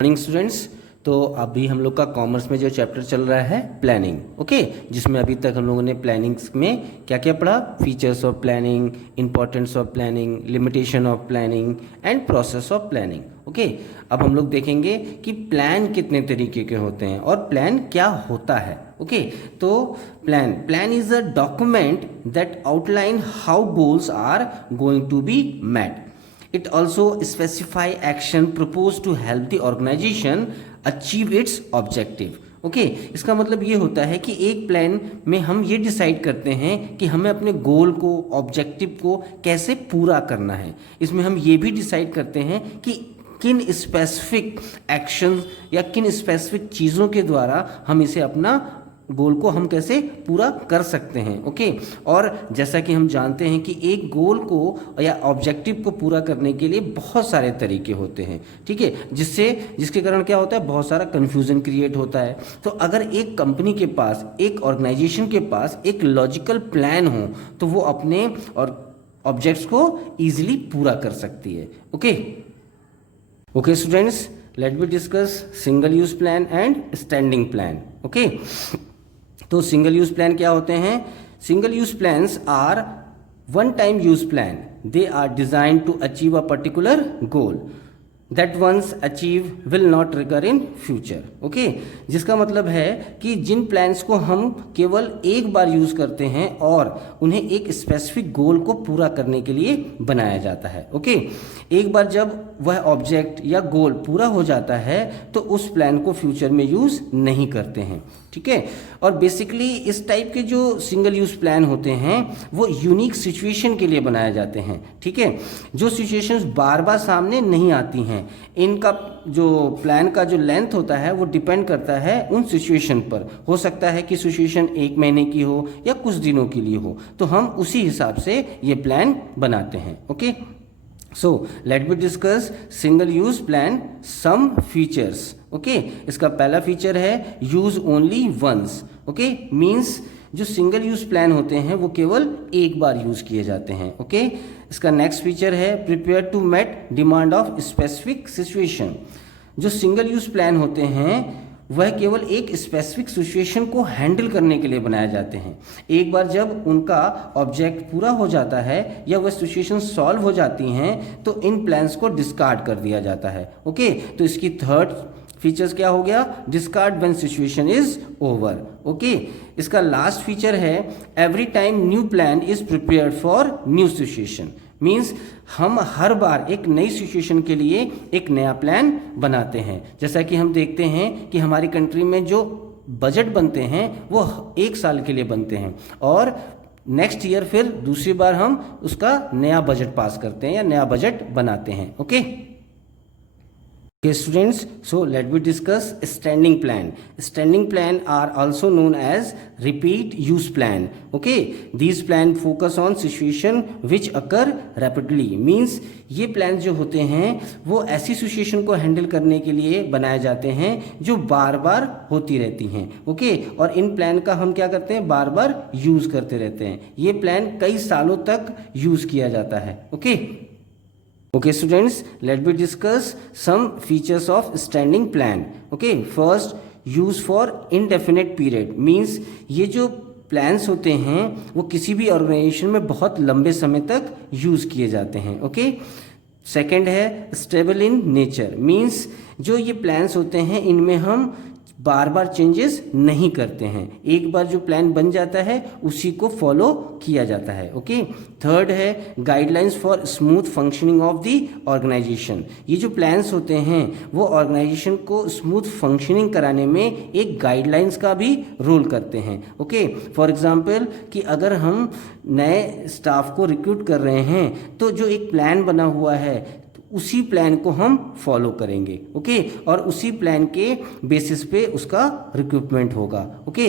Morning students. तो अभी हम लोग का कॉमर्स में जो चैप्टर चल रहा है प्लानिंग, ओके, जिसमें अभी तक हम लोगों ने प्लानिंग्स में क्या क्या पढ़ा, features of planning, importance of planning, limitation of planning and process of planning. Okay, अब हम लोग देखेंगे कि प्लान कितने तरीके के होते हैं और प्लान क्या होता है। ओके, तो plan is a document that outline how goals are going to be met. It also specify action proposed to help the organization achieve its objective. Okay, इसका मतलब ये होता है कि एक प्लान में हम ये डिसाइड करते हैं कि हमें अपने गोल को, ऑब्जेक्टिव को कैसे पूरा करना है। इसमें हम ये भी डिसाइड करते हैं कि किन स्पेसिफिक एक्शंस या किन स्पेसिफिक चीज़ों के द्वारा हम इसे अपना गोल को हम कैसे पूरा कर सकते हैं। ओके, और जैसा कि हम जानते हैं कि एक गोल को या ऑब्जेक्टिव को पूरा करने के लिए बहुत सारे तरीके होते हैं, ठीक है, जिसके कारण क्या होता है, बहुत सारा कन्फ्यूज़न क्रिएट होता है। तो अगर एक कंपनी के पास, एक ऑर्गेनाइजेशन के पास एक लॉजिकल प्लान हो तो वो अपने और ऑब्जेक्ट्स को ईजिली पूरा कर सकती है। Okay students, let me discuss single use plan and standing plan. Okay, तो सिंगल यूज प्लान क्या होते हैं? Single use plans are one time use plan. They are designed to achieve a particular goal that once achieve will not recur in future. Okay, जिसका मतलब है कि जिन plans को हम केवल एक बार यूज करते हैं और उन्हें एक स्पेसिफिक गोल को पूरा करने के लिए बनाया जाता है. ओके, एक बार जब वह ऑब्जेक्ट या गोल पूरा हो जाता है तो उस प्लान को फ्यूचर में यूज नहीं करते हैं. ठीक है, और बेसिकली इस टाइप के जो सिंगल यूज प्लान होते हैं वो यूनिक सिचुएशन के लिए बनाए जाते हैं. ठीक है, जो सिचुएशंस बार बार सामने नहीं आती हैं. इनका जो प्लान का जो लेंथ होता है वो डिपेंड करता है उन सिचुएशन पर. हो सकता है कि सिचुएशन एक महीने की हो या कुछ दिनों के लिए हो, तो हम उसी हिसाब से ये प्लान बनाते हैं. Okay, so let me discuss single use plan some features. Okay, इसका पहला फीचर है use only once. Okay, means जो सिंगल यूज प्लान होते हैं वो केवल एक बार यूज किए जाते हैं. ओके, इसका नेक्स्ट फीचर है prepare to meet demand of specific situation. जो सिंगल यूज प्लान होते हैं वह केवल एक स्पेसिफिक सिचुएशन को हैंडल करने के लिए बनाए जाते हैं. एक बार जब उनका ऑब्जेक्ट पूरा हो जाता है या वह सिचुएशन सॉल्व हो जाती हैं तो इन प्लान्स को डिस्कार्ड कर दिया जाता है. ओके, तो इसकी थर्ड फीचर्स क्या हो गया? Discard when situation is over. Okay, इसका लास्ट फीचर है every time new plan is prepared for new situation. Means हम हर बार एक नई सिचुएशन के लिए एक नया प्लान बनाते हैं. जैसा कि हम देखते हैं कि हमारी कंट्री में जो बजट बनते हैं वो एक साल के लिए बनते हैं और नेक्स्ट ईयर फिर दूसरी बार हम उसका नया बजट पास करते हैं या नया बजट बनाते हैं. Okay, Okay students, so let me discuss standing plan. Standing plan are also known as repeat use plan. Okay, these plan focus on situation which occur rapidly. Means ये plan जो होते हैं वो ऐसी सिचुएशन को handle करने के लिए बनाए जाते हैं जो बार बार होती रहती हैं. ओके, और इन प्लान का हम क्या करते हैं, बार बार यूज करते रहते हैं. ये प्लान कई सालों तक यूज किया जाता है. Okay, Okay students, let me discuss some features of standing plan. Okay, first use for indefinite period means ये जो प्लान्स होते हैं वो किसी भी ऑर्गेनाइजेशन में बहुत लंबे समय तक यूज किए जाते हैं. ओके, सेकंड है स्टेबल इन नेचर. मीन्स जो ये प्लान्स होते हैं इनमें हम बार बार चेंजेस नहीं करते हैं. एक बार जो प्लान बन जाता है उसी को फॉलो किया जाता है. ओके, थर्ड है guidelines for smooth functioning of the organization. ये जो प्लान्स होते हैं वो ऑर्गेनाइजेशन को स्मूथ फंक्शनिंग कराने में एक गाइडलाइंस का भी रोल करते हैं. ओके, फॉर एग्जांपल कि अगर हम नए स्टाफ को रिक्रूट कर रहे हैं तो जो एक प्लान बना हुआ है उसी प्लान को हम फॉलो करेंगे. ओके, और उसी प्लान के बेसिस पे उसका रिक्रूटमेंट होगा. ओके,